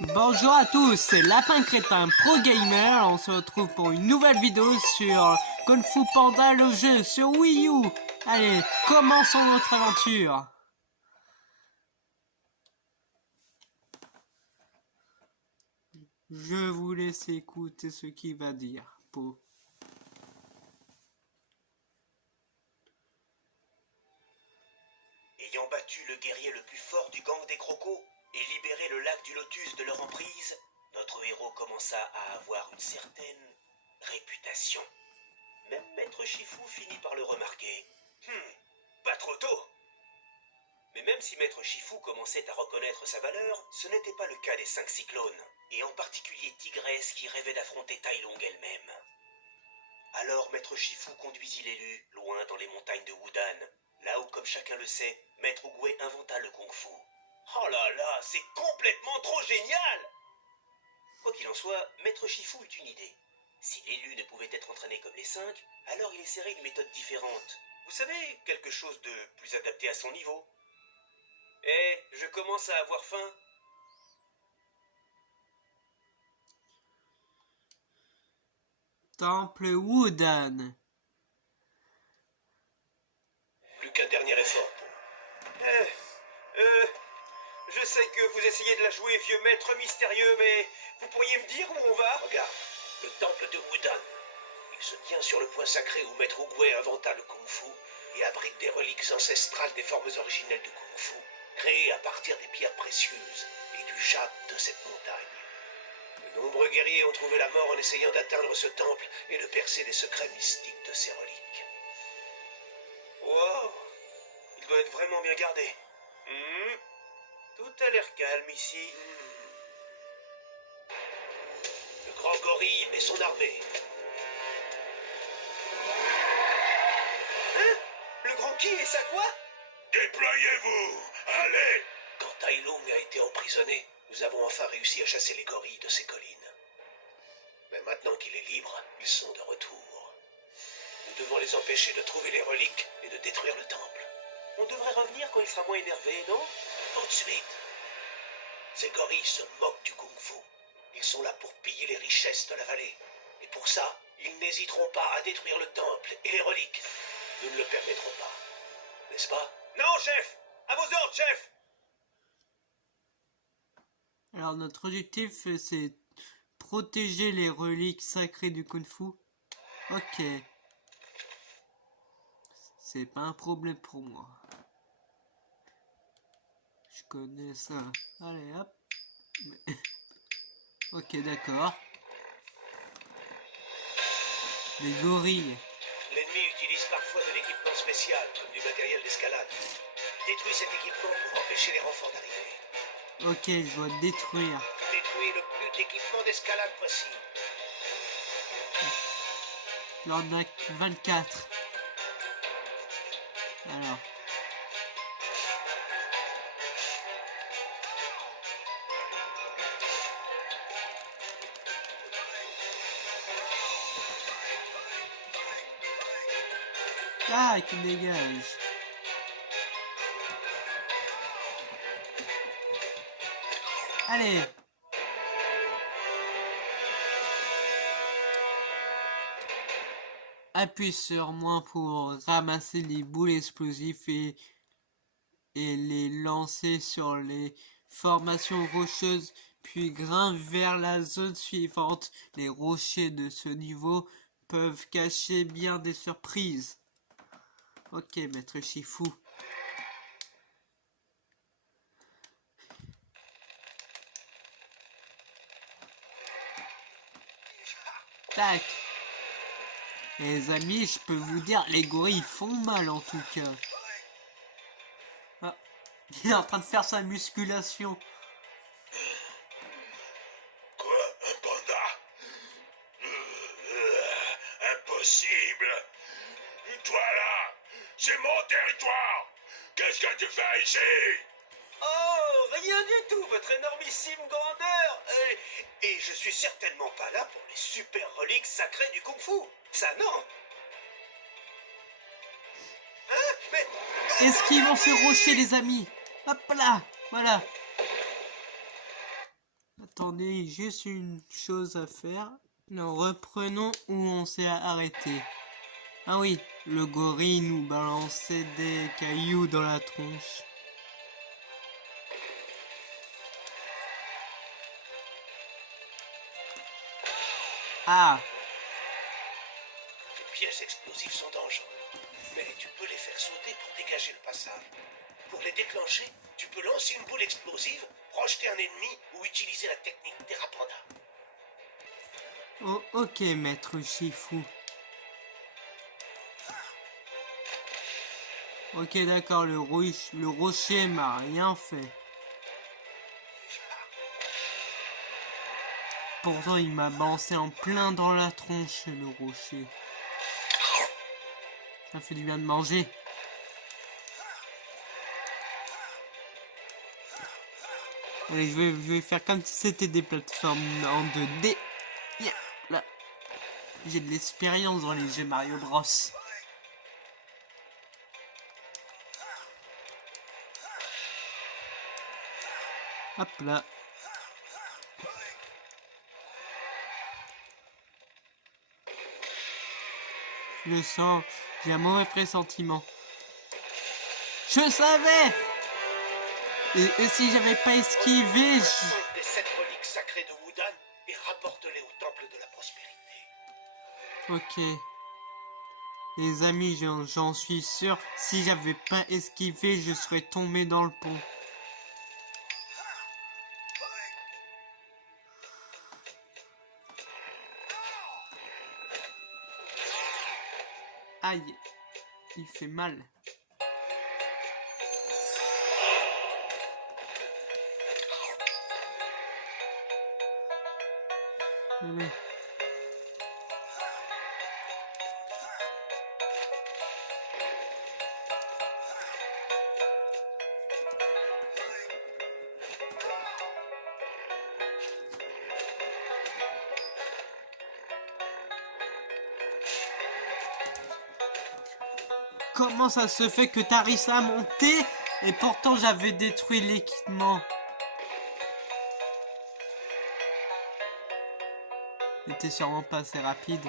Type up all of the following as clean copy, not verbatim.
Bonjour à tous, c'est Lapin Crétin Pro Gamer. On se retrouve pour une nouvelle vidéo sur Kung Fu Panda le jeu sur Wii U. Allez, commençons notre aventure. Je vous laisse écouter ce qu'il va dire. Po. Ayant battu le guerrier le plus fort du gang des crocos et libéré le lac du Lotus de leur emprise, notre héros commença à avoir une certaine réputation. Même Maître Shifu finit par le remarquer. Pas trop tôt. Mais même si Maître Shifu commençait à reconnaître sa valeur, ce n'était pas le cas des 5 cyclones, et en particulier Tigresse qui rêvait d'affronter Tai Lung elle-même. Alors Maître Shifu conduisit l'élu loin dans les montagnes de Wudan, là où, comme chacun le sait, Maître Oogway inventa le kung-fu. Oh là là, c'est complètement trop génial! Quoi qu'il en soit, Maître Shifu eut une idée. Si l'élu ne pouvait être entraîné comme les 5, alors il essaierait une méthode différente. Vous savez, quelque chose de plus adapté à son niveau. Eh, je commence à avoir faim. Temple Wudan. Plus qu'un dernier effort. Je sais que vous essayez de la jouer, vieux maître mystérieux, mais vous pourriez me dire où on va? Regarde, le temple de Wudan. Il se tient sur le point sacré où Maître Oogway inventa le kung-fu et abrite des reliques ancestrales des formes originelles du kung-fu, créées à partir des pierres précieuses et du jade de cette montagne. De nombreux guerriers ont trouvé la mort en essayant d'atteindre ce temple et de percer les secrets mystiques de ces reliques. Wow, il doit être vraiment bien gardé. Tout a l'air calme ici. Le grand gorille et son armée. Hein? Le grand qui et ça quoi? Déployez-vous! Allez! Quand Tai Lung a été emprisonné, nous avons enfin réussi à chasser les gorilles de ces collines. Mais maintenant qu'il est libre, ils sont de retour. Nous devons les empêcher de trouver les reliques et de détruire le temple. On devrait revenir quand il sera moins énervé, non? Tout de suite. Ces gorilles se moquent du kung-fu. Ils sont là pour piller les richesses de la vallée. Et pour ça, ils n'hésiteront pas à détruire le temple et les reliques. Nous ne le permettrons pas. N'est-ce pas? Non, chef! À vos ordres, chef! Alors notre objectif c'est protéger les reliques sacrées du Kung Fu. Ok. C'est pas un problème pour moi. Je connais ça. Allez hop. Ok, d'accord. Les gorilles. L'ennemi utilise parfois de l'équipement spécial, comme du matériel d'escalade. Détruis cet équipement pour empêcher les renforts d'arriver. Ok, je dois détruire. Détruis le plus d'équipements d'escalade possible. Il y en a que 24. Alors. Ah, qui dégage. Allez. Appuie sur moi pour ramasser les boules explosifs et les lancer sur les formations rocheuses, puis grimpe vers la zone suivante. Les rochers de ce niveau peuvent cacher bien des surprises. Ok, Maître Shifu. Tac. Les amis, je peux vous dire, les gorilles font mal en tout cas. Ah, il est en train de faire sa musculation. Quoi? Un panda? Impossible! Toi là! C'est mon territoire! Qu'est-ce que tu fais ici? Oh, rien du tout, votre énormissime grandeur. Et je suis certainement pas là pour les super reliques sacrées du kung-fu. Ça, non. Hein? Mais... Esquivons ce rocher, les amis. Hop là, voilà. attendez, juste une chose à faire. Non, reprenons où on s'est arrêté. Ah oui, le gorille nous balançait des cailloux dans la tronche. Ah, Les pièges explosifs sont dangereux, mais tu peux les faire sauter pour dégager le passage. Pour les déclencher, tu peux lancer une boule explosive, projeter un ennemi ou utiliser la technique Terra Panda. oh, ok, maître Shifu. Ok, d'accord, le rocher m'a rien fait. Pourtant, il m'a balancé en plein dans la tronche, le rocher. Ça fait du bien de manger. Allez, je vais faire comme si c'était des plateformes en 2D. Yeah, là. J'ai de l'expérience dans les jeux Mario Bros. Hop là. Je le sens, j'ai un mauvais pressentiment. Je savais! Et si j'avais pas esquivé, Prends des 7 reliques sacrées de Wudan et rapporte-les au temple de la prospérité. Ok. Les amis, j'en suis sûr, si j'avais pas esquivé, je serais tombé dans le pont. Aïe, il fait mal. Allez. Comment ça se fait que t'arrives à monter et pourtant j'avais détruit l'équipement? C'était sûrement pas assez rapide.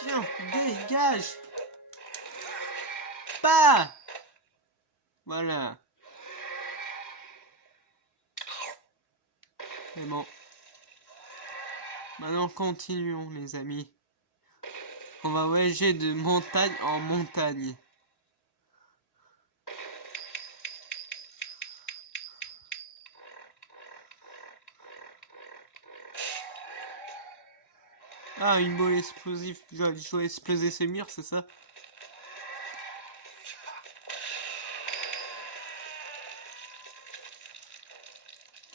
Tiens, dégage! Pas! Voilà. C'est bon. Maintenant continuons les amis. On va voyager de montagne en montagne. Ah, une boule explosive. Je dois exploser ce mur, c'est ça?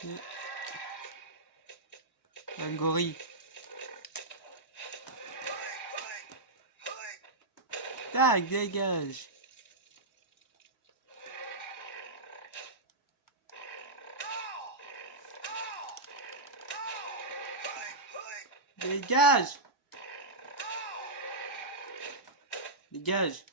Ok. Un gorille. Tac, dégage. Dégage. Dégage.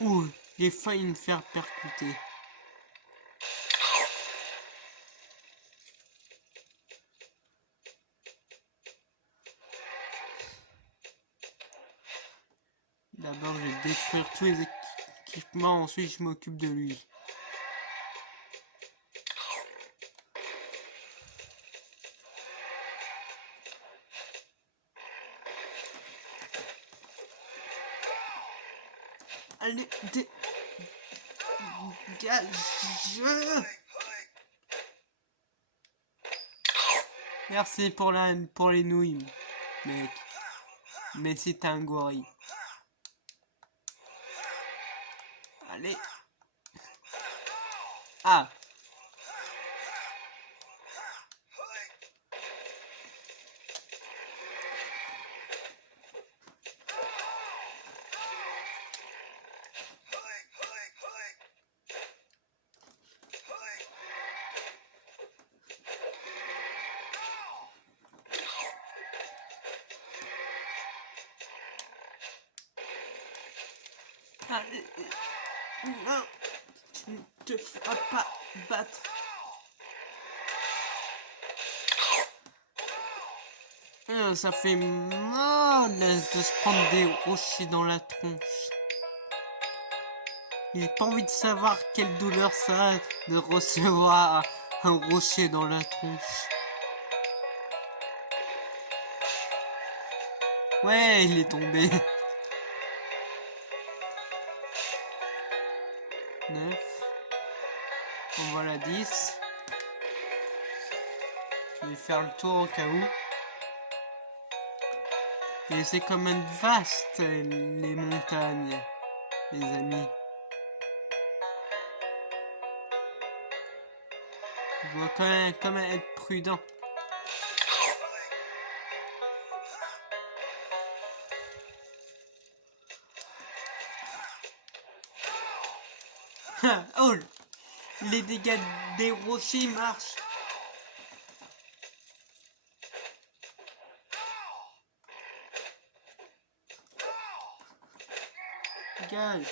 Ouh, j'ai failli me faire percuter. D'abord, je vais détruire tous les équipements, ensuite je m'occupe de lui. Allez, dégage. Merci pour les nouilles, mec. Mais c'est un gorille. Allez. Ah. Allez, non, tu ne te feras pas battre. Ça fait mal de se prendre des rochers dans la tronche. J'ai pas envie de savoir quelle douleur ça a de recevoir un rocher dans la tronche. Ouais, il est tombé. 9. On voit la 10. Je vais faire le tour au cas où. Et c'est quand même vaste, les montagnes, les amis. Je dois quand même être prudent. Oh, les dégâts des rochers marchent. Dégage.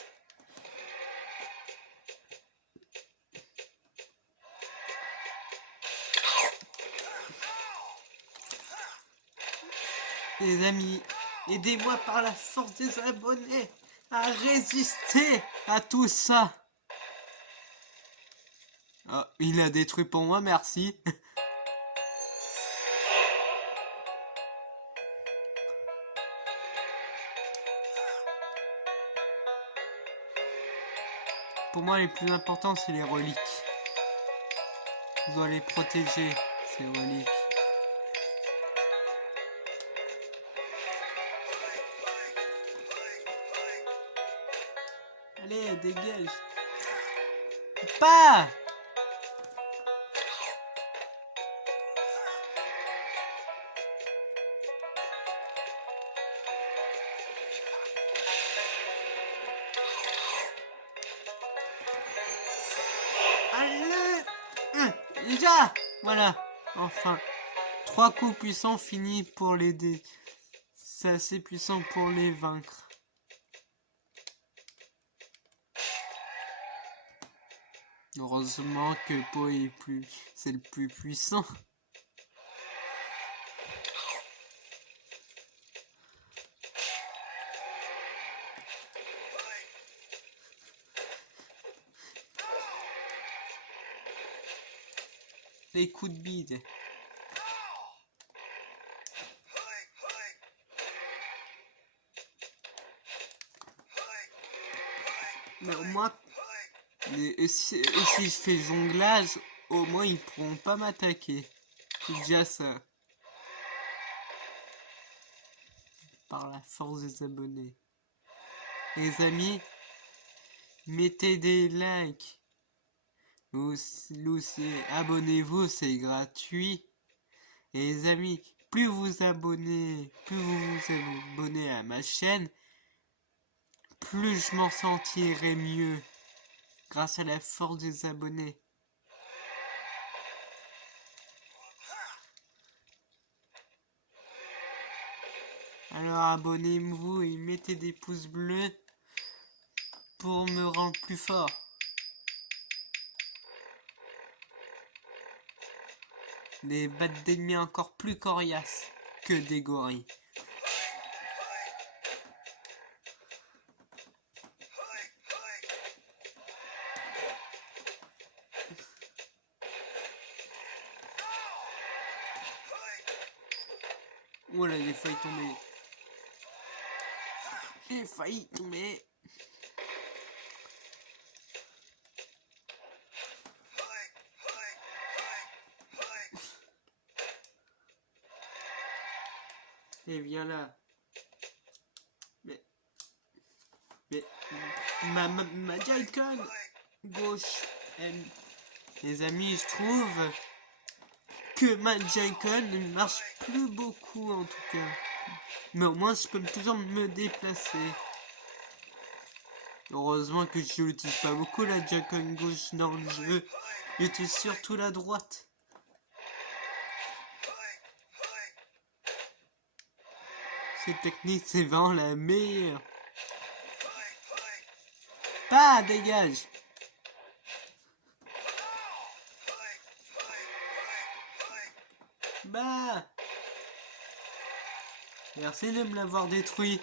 Les amis, aidez-moi par la force des abonnés à résister à tout ça. Oh, il a détruit pour moi, merci. Pour moi, les plus importants, c'est les reliques. Je dois les protéger, ces reliques. Allez, dégage. Pas! Allez! Déjà! Voilà, enfin. 3 coups puissants finis pour les dés. C'est assez puissant pour les vaincre. Heureusement que Po est c'est le plus puissant. Les coups de bide. Mais au moins, si je fais jonglage, au moins ils pourront pas m'attaquer. C'est déjà ça. Par la force des abonnés. Les amis, mettez des likes. Vous aussi, abonnez-vous, c'est gratuit. Et les amis, plus vous vous abonnez à ma chaîne, plus je m'en sentirai mieux. Grâce à la force des abonnés. Alors abonnez-vous et mettez des pouces bleus pour me rendre plus fort. Des battes d'ennemis encore plus coriaces que des gorilles. Voilà, j'ai failli tomber. J'ai failli tomber. Et viens là. Mais ma Joy-Con gauche, les amis, je trouve que ma Joy-Con ne marche plus beaucoup en tout cas. Mais au moins je peux toujours me déplacer. Heureusement que je l'utilise pas beaucoup la Joy-Con gauche dans le jeu. J'utilise surtout la droite. Cette technique c'est vraiment la meilleure. Bah, dégage. Bah. Merci de me l'avoir détruit.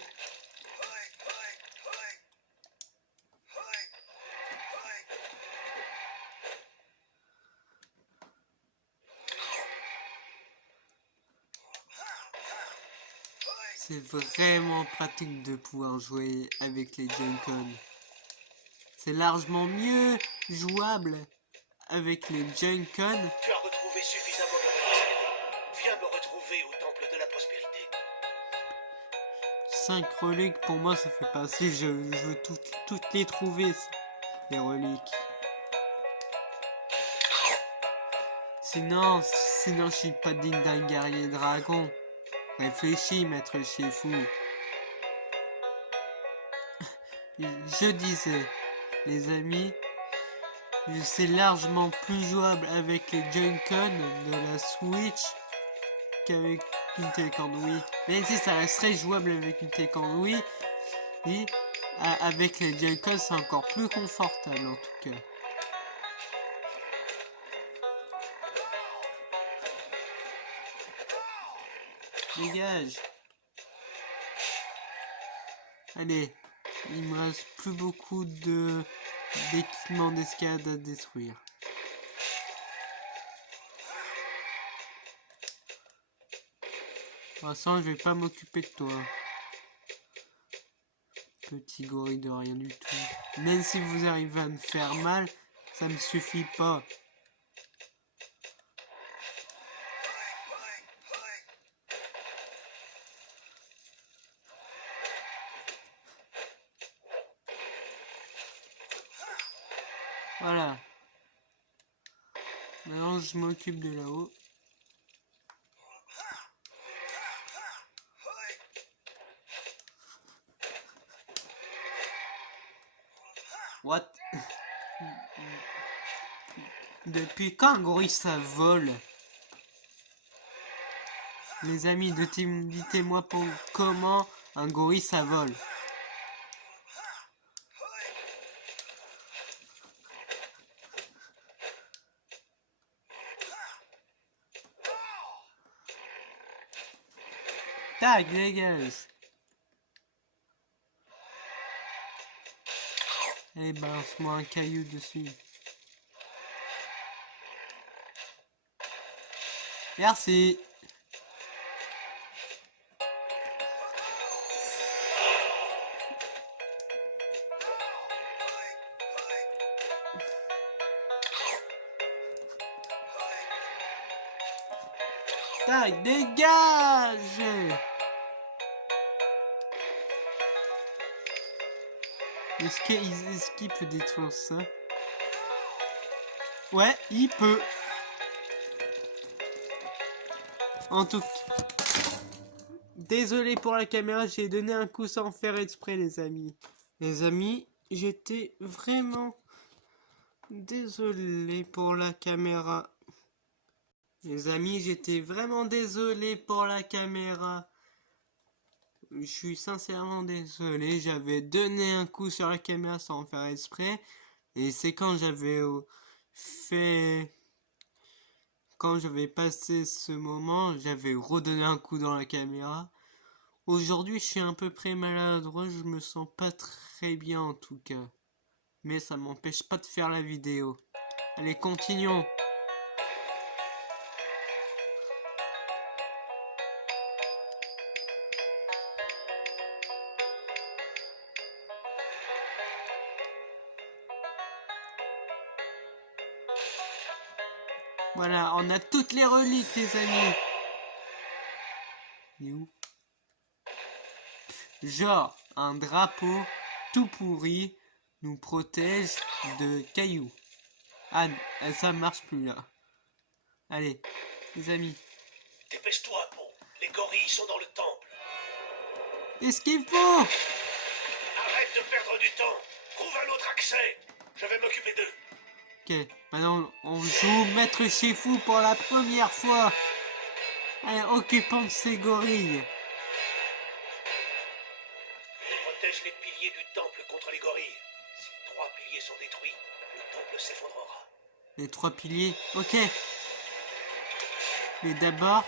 C'est vraiment pratique de pouvoir jouer avec les Joy-Con. C'est largement mieux jouable avec les Joy-Con. Tu as retrouvé suffisamment de reliques. Viens me retrouver au temple de la prospérité. 5 reliques, pour moi ça fait pas assez. Je veux toutes les trouver, les reliques. Sinon je suis pas digne d'un guerrier dragon. Réfléchis, maître Shifu. Je disais, les amis, c'est largement plus jouable avec les Joy-Con de la Switch qu'avec une télécommande Wii. Mais si ça resterait jouable avec une télécommande Wii, et avec les Joy-Con c'est encore plus confortable en tout cas. Dégage. Allez, il me reste plus beaucoup d'équipements d'escalade à détruire. Pour l'instant, je vais pas m'occuper de toi. Petit gorille de rien du tout. Même si vous arrivez à me faire mal, ça me suffit pas. Voilà. Maintenant, je m'occupe de là-haut. What? Depuis quand un gorille ça vole? Les amis, dites-moi pour comment un gorille ça vole. Tac, dégage. Et balance-moi un caillou dessus. Merci. Tac, dégage. Est-ce qu'il peut détruire ça? Ouais, il peut. En tout cas, désolé pour la caméra, j'ai donné un coup sans faire exprès, les amis. Les amis, j'étais vraiment désolé pour la caméra. Les amis, j'étais vraiment désolé pour la caméra. Je suis sincèrement désolé, j'avais donné un coup sur la caméra sans faire exprès. Et c'est quand j'avais quand j'avais passé ce moment, j'avais redonné un coup dans la caméra. Aujourd'hui, je suis un peu près maladroit, je me sens pas très bien en tout cas. Mais ça m'empêche pas de faire la vidéo. Allez, continuons. Voilà, on a toutes les reliques, les amis. Et où? Genre, un drapeau tout pourri nous protège de cailloux. Ah, ça marche plus là. Allez, les amis. Dépêche-toi, Po. Les gorilles sont dans le temple. Esquive-vous! Arrête de perdre du temps. Trouve un autre accès. Je vais m'occuper d'eux. Ok, maintenant on joue Maître Shifu pour la première fois. Allez, occupons de ces gorilles. Protège les piliers du temple contre les gorilles. Si 3 piliers sont détruits, le temple s'effondrera. Les 3 piliers, ok. Mais d'abord,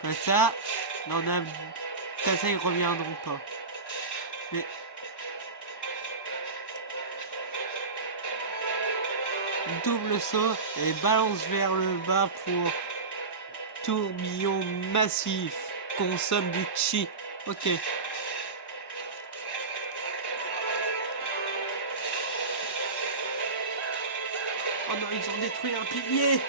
comme ça, on a... Comme ça, ils reviendront pas. Mais... Double saut et balance vers le bas pour tourbillon massif. Consomme du chi. Ok. Oh non, ils ont détruit un pilier.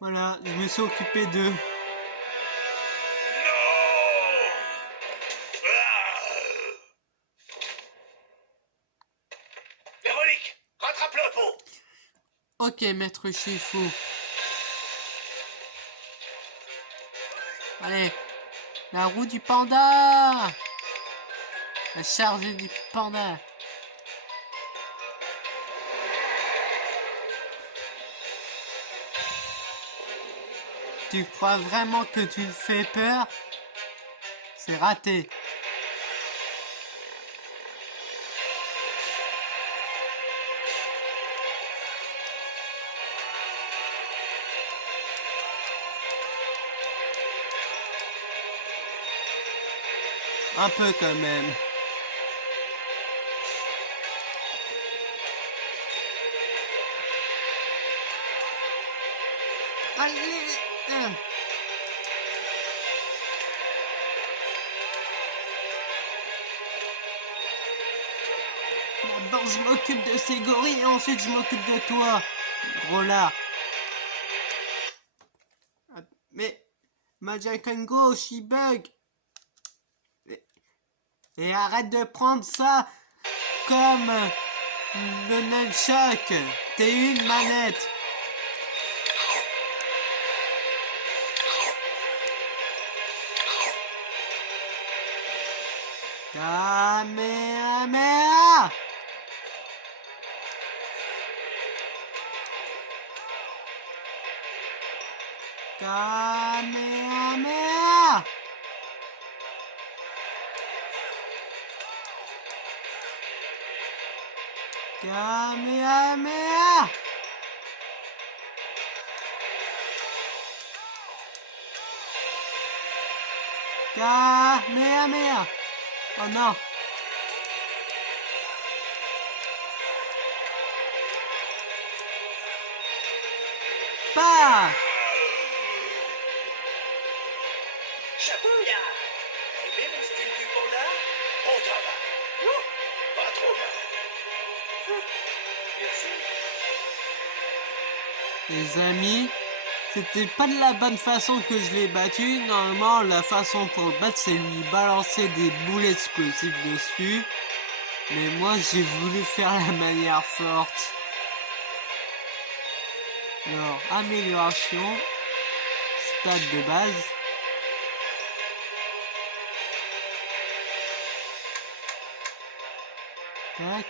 Voilà, je me suis occupé d'eux. Non! Véronique, rattrape le pot. Ok, maître Shifu. Allez, la roue du panda. La charge du panda. Tu crois vraiment que tu le fais peur? C'est raté. Un peu quand même. Allez, d'abord je m'occupe de ces gorilles et ensuite je m'occupe de toi, gros là. Mais Majakango, Shibug. Et arrête de prendre ça comme le nunchuck. T'es une manette. Kamehameha. Kamehameha. Kamehameha. Kamehameha. Oh non. Pas. Chabouya. Aimez mon style du panda? Bon travail. Pas trop mal. Merci. Les amis, c'était pas de la bonne façon que je l'ai battu. Normalement, la façon pour le battre, c'est lui balancer des boules explosives dessus. Mais moi, j'ai voulu faire la manière forte. Alors, amélioration. Stade de base. Tac.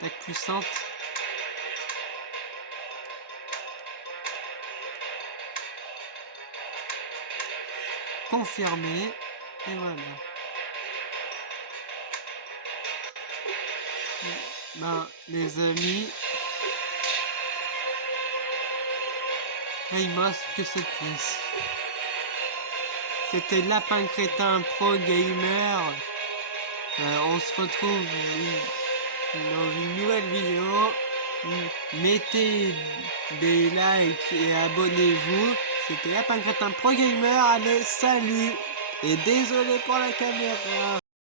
Attaque puissante. Confirmé. Et voilà. Ben, les amis. Là, il me reste que cette pièce. C'était Lapin Crétin Pro Gamer. On se retrouve dans une nouvelle vidéo. Mettez des likes et abonnez-vous. C'était Lapin Crétin Pro Gamer. Allez, salut. Et désolé pour la caméra.